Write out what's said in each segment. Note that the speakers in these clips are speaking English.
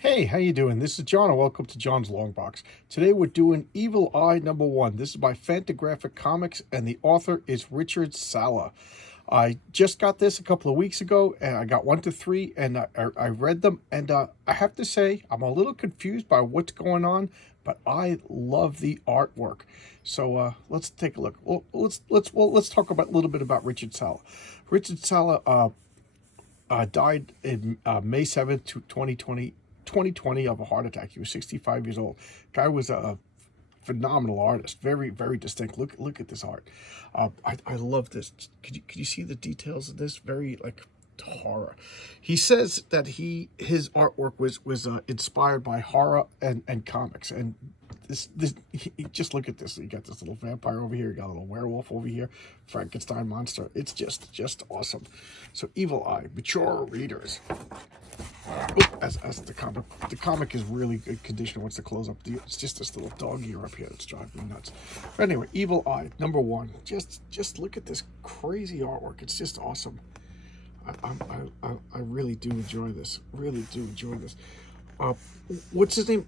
Hey, how you doing? This is John, and welcome to John's Long Box. Today we're doing Evil Eye #1. This is by Fantagraphic Comics, and the author is Richard Sala. I just got this a couple of weeks ago, and I got 1 to 3, and I read them, and I have to say I'm a little confused by what's going on, but I love the artwork. So let's take a look. Well, let's talk about a little bit about Richard Sala. Richard Sala died in May 7th, 2020 of a heart attack. He was 65 years old. Guy was a phenomenal artist, very, very distinct. Look at this art. I love this. Could you see the details of this? Very like horror. He says that his artwork was inspired by horror and comics. And just look at this. You got this little vampire over here. You got a little werewolf over here. Frankenstein monster. It's just awesome. So Evil Eye, mature readers. As the comic is really good condition. Once the close up, it's just this little dog ear up here that's driving me nuts. But anyway, Evil Eye #1. Just look at this crazy artwork. It's just awesome. I really do enjoy this. Really do enjoy this. What's his name?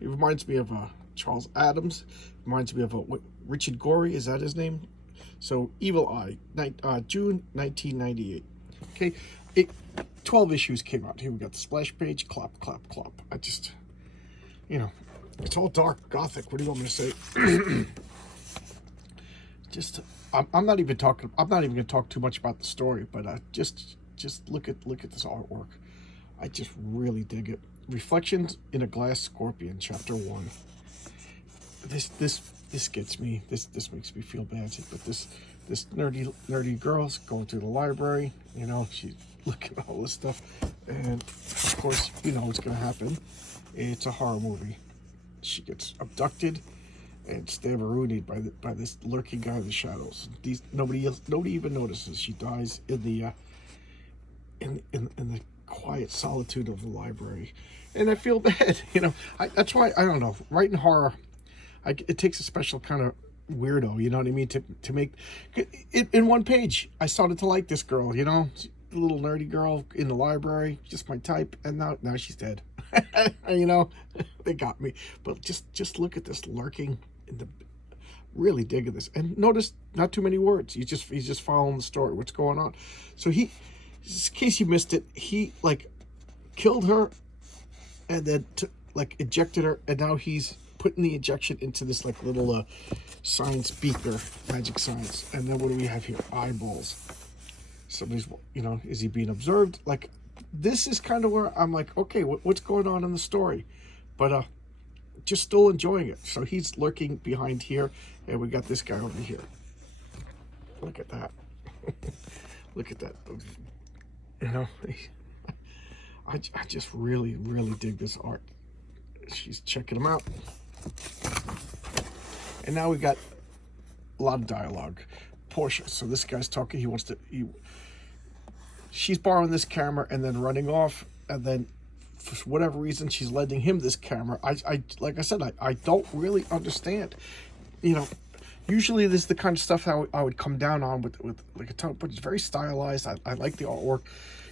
He reminds me of Charles Adams. Reminds me of Richard Gorey. Is that his name? So Evil Eye, June 1998. Okay, 12 issues came out. Here we got the splash page, clop, clop, clop. I just, it's all dark gothic. What do you want me to say? I'm not even going to talk too much about the story, but just look at this artwork. I just really dig it. Reflections in a Glass Scorpion, Chapter 1. This gets me. This makes me feel bad. But this nerdy girl's going through the library. She's looking at all this stuff, and of course, what's going to happen. It's a horror movie. She gets abducted and stabberoonied by this lurking guy in the shadows. Nobody even notices. She dies in the quiet solitude of the library, and I feel bad. That's why I don't know. Writing horror, it takes a special kind of weirdo, you know what I mean, to make it. In one page I started to like this girl, the little nerdy girl in the library, just my type, and now she's dead. They got me. But just look at this lurking in the, really digging this, and notice not too many words. He's just following the story, what's going on. So in case you missed it, he killed her and then ejected her, and now he's putting the injection into this little science beaker, magic science. And then what do we have here? Eyeballs. Somebody's, is he being observed? This is kind of where I'm like, okay, what's going on in the story? But just still enjoying it. So he's lurking behind here, and we got this guy over here. Look at that. Look at that. I just really, really dig this art. She's checking him out. And now we got a lot of dialogue. Portia. So this guy's talking. He wants to. She's borrowing this camera and then running off. And then, for whatever reason, she's lending him this camera. Like I said, I don't really understand. Usually this is the kind of stuff that I would come down on with a ton. But it's very stylized. I like the artwork.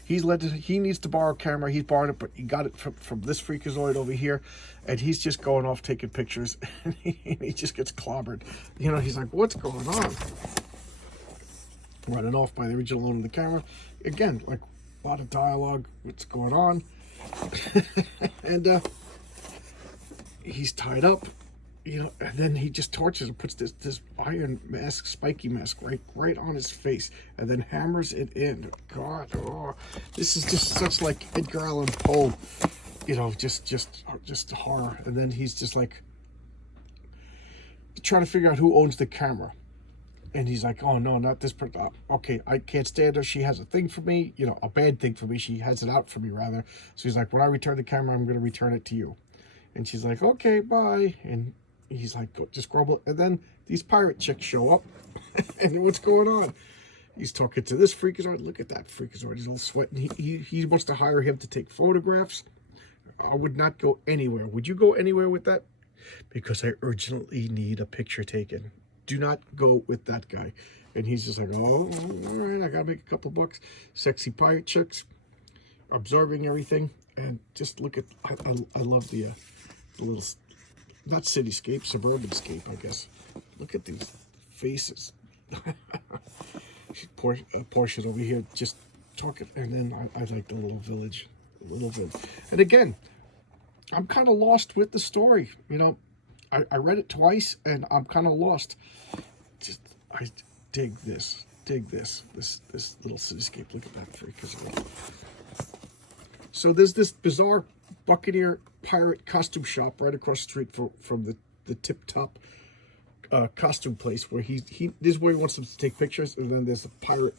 He needs to borrow a camera. He's borrowed it, but he got it from this freakazoid over here, and he's just going off taking pictures, and he just gets clobbered. He's like, what's going on? Running off by the original owner of the camera. Again, a lot of dialogue. What's going on? And he's tied up, and then he just tortures and puts this iron mask, spiky mask, right on his face, and then hammers it in. God, this is just such Edgar Allan Poe, just horror. And then he's just trying to figure out who owns the camera, and he's like, oh no, not this person. Okay, I can't stand her. She has a thing for me, a bad thing for me. She has it out for me, rather. So he's like, when I return the camera, I'm going to return it to you. And she's like, okay, bye. And he's like, go, just grumble. And then these pirate chicks show up. And what's going on? He's talking to this freakazoid. Look at that freakazoid. He's all sweating. He wants to hire him to take photographs. I would not go anywhere. Would you go anywhere with that? Because I urgently need a picture taken. Do not go with that guy. And he's just like, oh, all right, I got to make a couple bucks. Sexy pirate chicks. observing everything. And just look at, I love the little, not cityscape, suburbanscape, I guess. Look at these faces. Portia's over here just talking, and then I like the little village, And again, I'm kind of lost with the story. You know, I read it twice, and I'm kind of lost. I dig this little cityscape. Look at that freak as well. So there's this bizarre Buccaneer pirate costume shop right across the street from the Tip Top costume place, where this is where he wants them to take pictures, and then there's a pirate,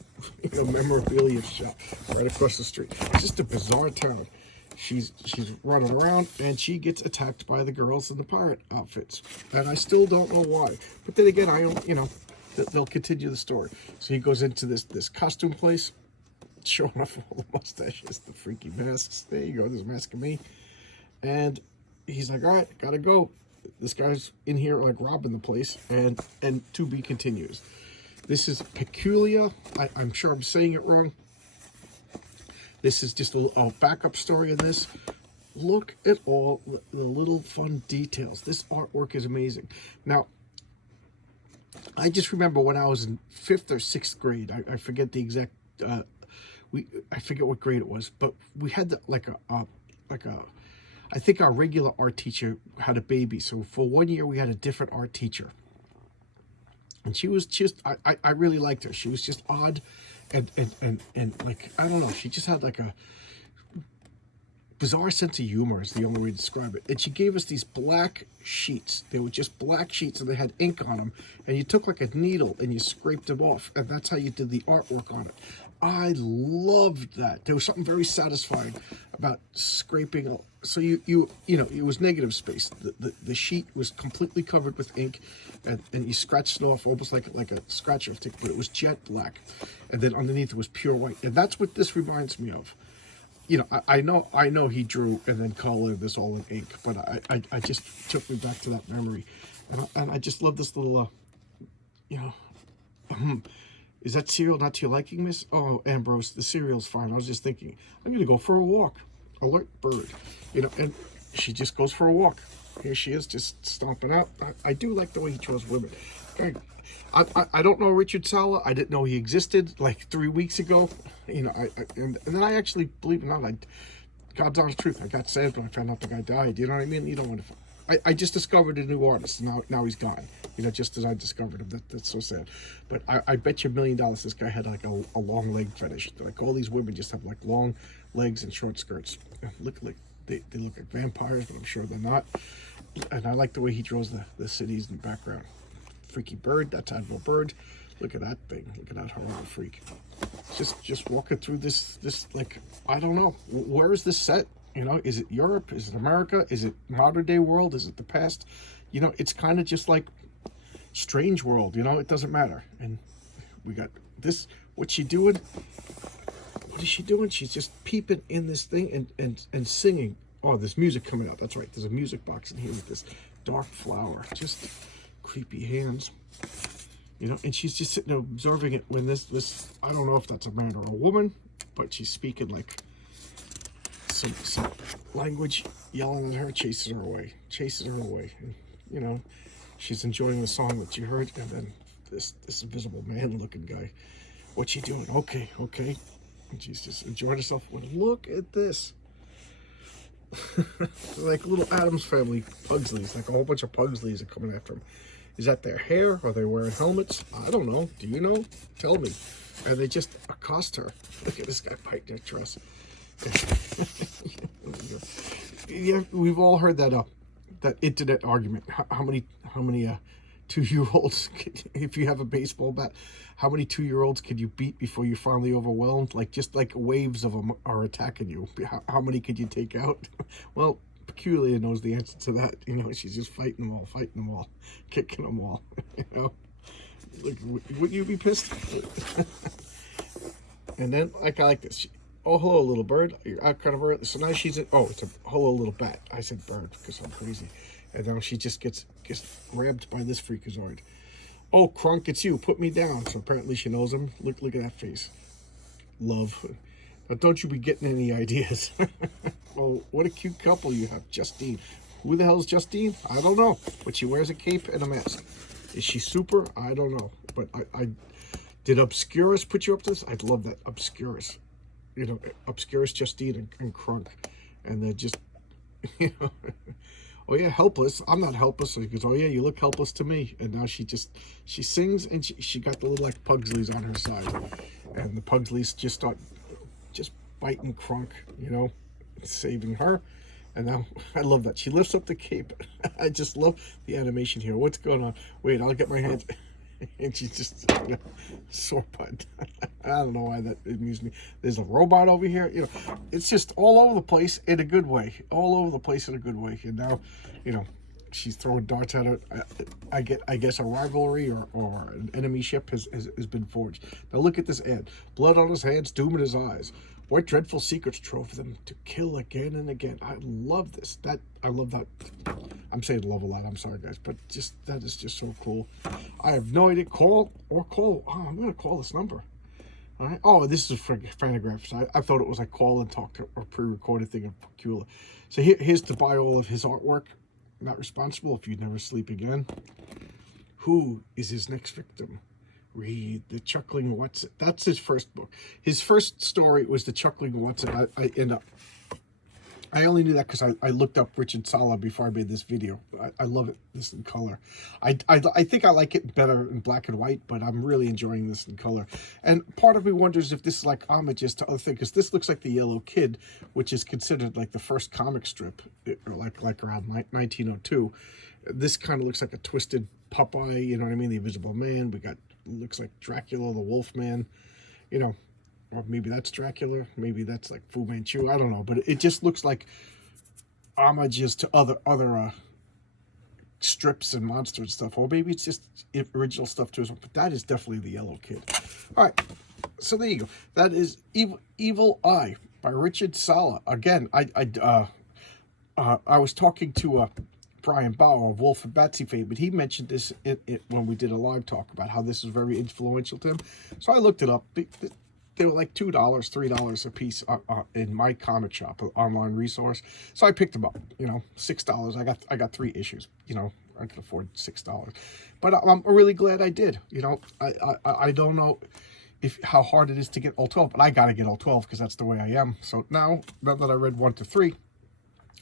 memorabilia shop right across the street. It's just a bizarre town. She's running around, and she gets attacked by the girls in the pirate outfits, and I still don't know why. But then again, I don't, they'll continue the story. So he goes into this costume place, showing off all the mustaches, the freaky masks. There you go, there's a mask of me. And he's like, all right, gotta go. This guy's in here like robbing the place, and to be continues. This is Peculiar. I'm sure I'm saying it wrong. This is just a backup story of this. Look at all the little fun details. This artwork is amazing. Now, I just remember when I was in 5th or 6th grade. I forget the exact. I forget what grade it was, but we had I think our regular art teacher had a baby. So for 1 year, we had a different art teacher. And she was just, I really liked her. She was just odd and like, I don't know. She just had like a bizarre sense of humor is the only way to describe it. And she gave us these black sheets. They were just black sheets, and they had ink on them. And you took like a needle and you scraped them off. And that's how you did the artwork on it. I loved that. There was something very satisfying about scraping. So it was negative space. The sheet was completely covered with ink, and you scratched it off almost like a scratcher tick, but it was jet black, and then underneath it was pure white. And that's what this reminds me of. I know he drew and then colored this all in ink, but I just took me back to that memory, and I just love this little Is that cereal not to your liking, miss? Oh, Ambrose, the cereal's fine. I was just thinking, I'm going to go for a walk. Alert bird. And she just goes for a walk. Here she is, just stomping out. I do like the way he draws women. I don't know Richard Sala. I didn't know he existed like 3 weeks ago. And then I actually, believe it or not, God's honest truth, I got sad when I found out the guy died. You know what I mean? You don't want to... I just discovered a new artist. Now he's gone. Just as I discovered him. That's so sad. But I bet you $1 million this guy had like a long leg fetish. Like all these women just have like long legs and short skirts. Look like they look like vampires, but I'm sure they're not. And I like the way he draws the cities in the background. Freaky bird. That's Admiral Bird. Look at that thing. Look at that horrible freak. Just walking through this like, I don't know. Where is this set? Is it Europe? Is it America? Is it modern day world? Is it the past? It's kind of just like strange world, it doesn't matter. And we got this, what's she doing? What is she doing? She's just peeping in this thing and singing. Oh, there's music coming out. That's right. There's a music box in here with this dark flower. Just creepy hands. And she's just sitting there observing it when this, I don't know if that's a man or a woman, but she's speaking like some language, yelling at her, chases her away. And, she's enjoying the song that she heard, and then this invisible man-looking guy, what's she doing? Okay. And she's just enjoying herself. Well, look at this. Like little Addams Family Pugsleys, like a whole bunch of Pugsleys are coming after him. Is that their hair? Are they wearing helmets? I don't know. Do you know? Tell me. And they just accost her. Look at this guy biting that dress. Yeah, we've all heard that internet argument. How many 2-year-olds, if you have a baseball bat, how many 2-year-olds could you beat before you're finally overwhelmed? Like just like waves of them are attacking you. How many could you take out? Well, Peculiar knows the answer to that. She's just fighting them all, kicking them all. Like, wouldn't you be pissed? And then I like this. Oh, hello, little bird. You're out kind of early. So now she's in. Oh, it's a hello, little bat. I said bird because I'm crazy. And now she just gets grabbed by this freakazoid. Oh, Crunk, it's you. Put me down. So apparently she knows him. Look at that face. Love. Now, don't you be getting any ideas. Oh, what a cute couple you have, Justine. Who the hell is Justine? I don't know, but she wears a cape and a mask. Is she super? I don't know, but I did Obscurus put you up to this? I'd love that, Obscurus. You know, Obscurus, Justine, and Crunk, and they're just, you know, oh yeah, helpless. I'm not helpless. He goes, oh yeah, you look helpless to me. And now she sings, and she got the little like Pugsleys on her side, and the Pugsleys just start biting Crunk, you know, saving her. And now I love that she lifts up the cape. I just love the animation here. What's going on? Wait, I'll get my hands. And she's just sore butt. I don't know why that amused me. There's a robot over here. You know, it's just all over the place in a good way. All over the place in a good way. And now, you know, she's throwing darts at her. I guess a rivalry or an enemy ship has been forged. Now look at this ad. Blood on his hands, doom in his eyes. What dreadful secrets drove them to kill again and again. I love this. I love that. I'm saying love a lot. I'm sorry, guys, but just that is just so cool. I have no idea. Call. Oh, I'm gonna call this number. All right. Oh, this is for Fantagraphs. I thought it was like call and talk or pre-recorded thing of Pugsley. So here's to buy all of his artwork. Not responsible if you never sleep again. Who is his next victim? Read the Chuckling What's It. That's his first book. His first story was the Chuckling What's It. I only knew that because I looked up Richard Sala before I made this video. I love it, this in color. I think I like it better in black and white, but I'm really enjoying this in color. And part of me wonders if this is like homages to other things, because this looks like the Yellow Kid, which is considered like the first comic strip, like around 1902. This kind of looks like a twisted Popeye, you know what I mean? The Invisible Man. We got, looks like Dracula, the Wolfman, you know. Or maybe that's Dracula. Maybe that's like Fu Manchu. I don't know. But it just looks like homages to other strips and monster and stuff. Or maybe it's just original stuff too. But that is definitely the Yellow Kid. All right. So there you go. That is Evil Eye by Richard Sala. Again, I was talking to Brian Bauer of Wolf and Batsy fame, but he mentioned this when we did a live talk about how this is very influential to him. So I looked it up. They were like $2, $3 a piece in my comic shop, an online resource. So I picked them up, you know, $6. I got 3 issues, you know, I could afford $6. But I'm really glad I did, you know. I don't know how hard it is to get all 12, but I got to get all 12 because that's the way I am. So now that I read 1 to 3,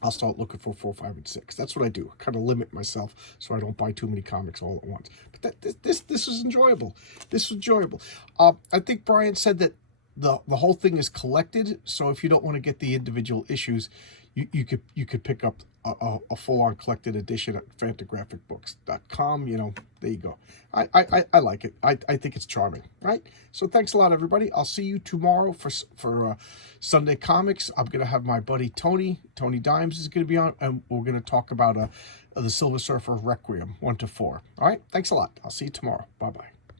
I'll start looking for 4, 5, and 6. That's what I do. I kind of limit myself so I don't buy too many comics all at once. But this is enjoyable. This was enjoyable. I think Brian said that the whole thing is collected. So if you don't want to get the individual issues, you could pick up a full-on collected edition at fantagraphicbooks.com. You know, there you go. I like it. I think it's charming, right? So thanks a lot, everybody. I'll see you tomorrow for Sunday Comics. I'm gonna have my buddy Tony Dimes is gonna be on, and we're gonna talk about the Silver Surfer Requiem 1 to 4. All right. Thanks a lot. I'll see you tomorrow. Bye bye.